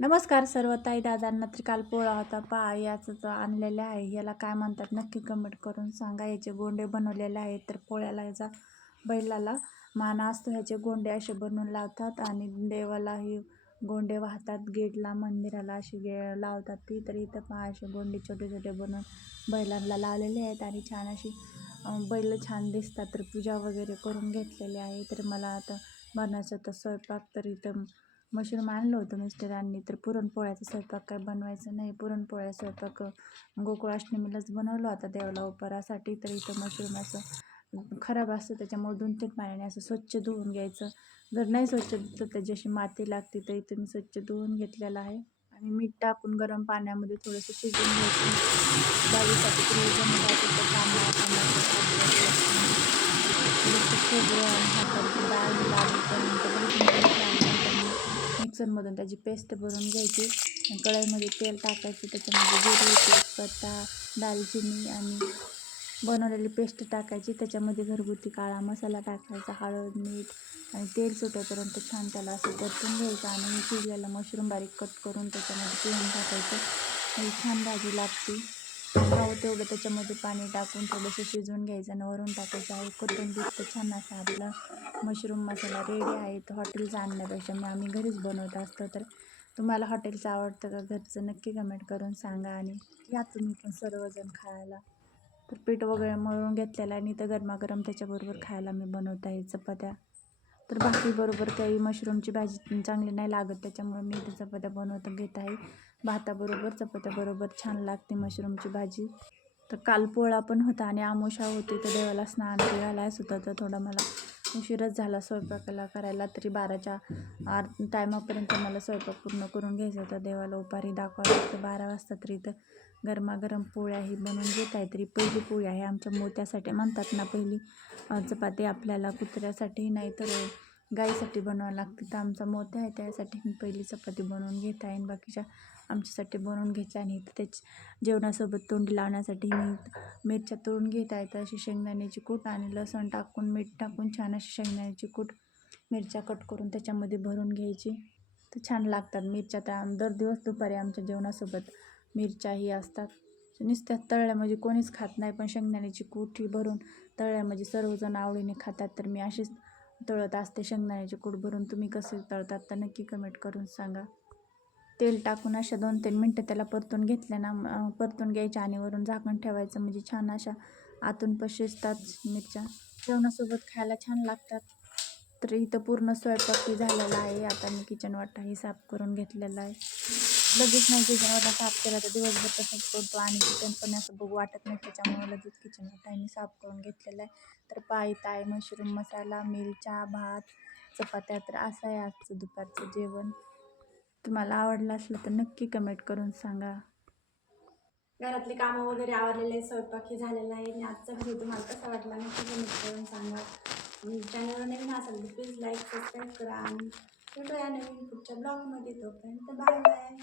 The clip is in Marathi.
नमस्कार सर्व ताई दादांना तर काल पोळा होता पहा याच आणलेले आहे. याला काय म्हणतात नक्की कमेंट करून सांगा. याचे गोंडे बनवलेले आहेत तर पोळ्याला याचा बैलाला माना असतो. ह्याचे गोंडे असे बनवून लावतात आणि देवालाही गोंडे वाहतात. गेटला मंदिराला असे गे लावतात ती. तर इथं पहा असे गोंडे छोटे छोटे बनवून बैलांना लावलेले आहेत आणि छान अशी बैल छान दिसतात. तर पूजा वगैरे करून घेतलेली आहे. तर मला आता बनायचं होतं स्वयंपाक. तर इथं मशरूम आणलं होतं मिस्टरांनी तर पुरणपोळ्याचा स्वयंपाक काय बनवायचं नाही. पुरणपोळ्या स्वयंपाक गोकुळाष्टमीलाच बनवला होता देवाला उपहारासाठी तर इथं मशरूम असं खराब असतं. त्याच्यामुळे दोन तीन पाण्याने असं स्वच्छ धुवून घ्यायचं. जर नाही स्वच्छ तर त्याची अशी माती लागते. तर इथं मी स्वच्छ धुवून घेतलेलं आहे. आणि मीठ टाकून गरम पाण्यामध्ये थोडंसं शिजवून घ्यायचं. बाजूसाठी खोबरं आणि डाळ लागेपर्यंत मिक्सरमधून त्याची पेस्ट भरून घ्यायची कढईमध्ये तेल टाकायचं त्याच्यामध्ये जिरे तेजपत्ता दालचिनी आणि बनवलेली पेस्ट टाकायची. त्याच्यामध्ये घरगुती काळा मसाला टाकायचा हळद मीठ आणि तेल सुटेपर्यंत छान त्याला असं परतून घ्यायचं आणि शिजलेला मशरूम बारीक कट करून त्याच्यामध्ये पिळून टाकायचं. आणि छान भाजी लागते. हवं तेवढं त्याच्यामध्ये पाणी टाकून थोडंसं शिजवून घ्यायचं आणि वरून टाकायचं आहे. कोथिंबीर तर छान असा आपला मशरूम मसाला रेडी आहे तर हॉटेलचा आणण्यापेक्षा मी आम्ही घरीच बनवत असतो. तर तुम्हाला हॉटेलचं आवडतं का घरचं नक्की कमेंट करून सांगा आणि या तुम्ही पण सर्वजण खायला. तर पीठ वगैरे मळून घेतलेलं आणि तर गरमागरम त्याच्याबरोबर खायला मी बनवत आहे चपात्या. तर बाकीबरोबर काही मशरूमची भाजी चांगली नाही लागत त्याच्यामुळे मी ते चपात्या बनवत घेत आहे. भाताबरोबर चपात्याबरोबर छान लागते मशरूमची भाजी. तर काल पोळा पण होता आणि आमोशा होती तर देवाला स्नान ते घालायचं होतं तर थोडा मला उशीरच झाला स्वयंपाकाला करायला तरी बाराच्या आर टायमापर्यंत मला स्वयंपाक पूर्ण करून घ्यायचा होता. देवाला उपारी दाखवायला लागतं बारा वाजता तरी तर गरमागरम पोळ्याही बनवून घेत आहे. तरी पहिली पोळी आहे आमच्या मोत्यासाठी म्हणतात ना पहिली चपाती आपल्याला कुत्र्यासाठी नाही तर गाईसाठी बनवावं लागते. तर आमचा मोत्या आहे त्यासाठी मी पहिली चपाती बनवून घेत आहे आणि बाकीच्या आमच्यासाठी बनवून घ्यायच्या आणि इथं त्याच जेवणासोबत तोंडी लावण्यासाठी मी मिरच्या तोडून घेत आहे. तर अशी शेंगदाण्याची कूट आणि लसूण टाकून मीठ टाकून छान अशी शेंगदाण्याची कूट मिरच्या कट करून त्याच्यामध्ये भरून घ्यायची. तर छान लागतात मिरच्या. तर दर दिवस दुपारी आमच्या जेवणासोबत मिरच्याही असतात. नुसत्या तळल्या कोणीच खात नाही पण शेंगदाण्याची कूट ही भरून तळल्या सर्वजण आवडीने खातात. तर मी अशीच तळत असते शेंगदाण्याचे कूट भरून. तुम्ही कसे तळतात तर नक्की कमेंट करून सांगा. तेल टाकून अशा दोन तीन मिनटं त्याला परतून घेतल्या ना परतून घ्यायच्या आणि वरून झाकण ठेवायचं. म्हणजे छान अशा आतून पण शिजतात मिरच्या. जेवणासोबत खायला छान लागतात. तर इथं पूर्ण स्वयंपाकी झालेला आहे. आता मी किचन वाटा वाटाही साफ करून घेतलेला आहे. लगेच नाही किचन साफ केला तर दिवसभर तसंच पडतो आणि किचन पण असं बघू वाटत नाही. त्याच्यामुळे लगेच किचन वाटा साफ करून घेतलेलं आहे. तर पाय ताय मशरूम मसाला मिरच्या भात चपात्या तर असं आहे आजचं दुपारचं जेवण. तुम्हाला आवडलं असलं तर नक्की कमेंट करून सांगा. घरातली कामं वगैरे आवडलेले स्वयंपाक हे झालेला आहे. आणि आजचा व्हिडिओ तुम्हाला कसा वाटला नक्की कमेंट करून सांगा. चॅनलवर नवीन असेल तर प्लीज लाईक सबस्क्राईब करा. आणि भेटूया नवीन पुढच्या ब्लॉगमध्ये तोपर्यंत बाय बाय.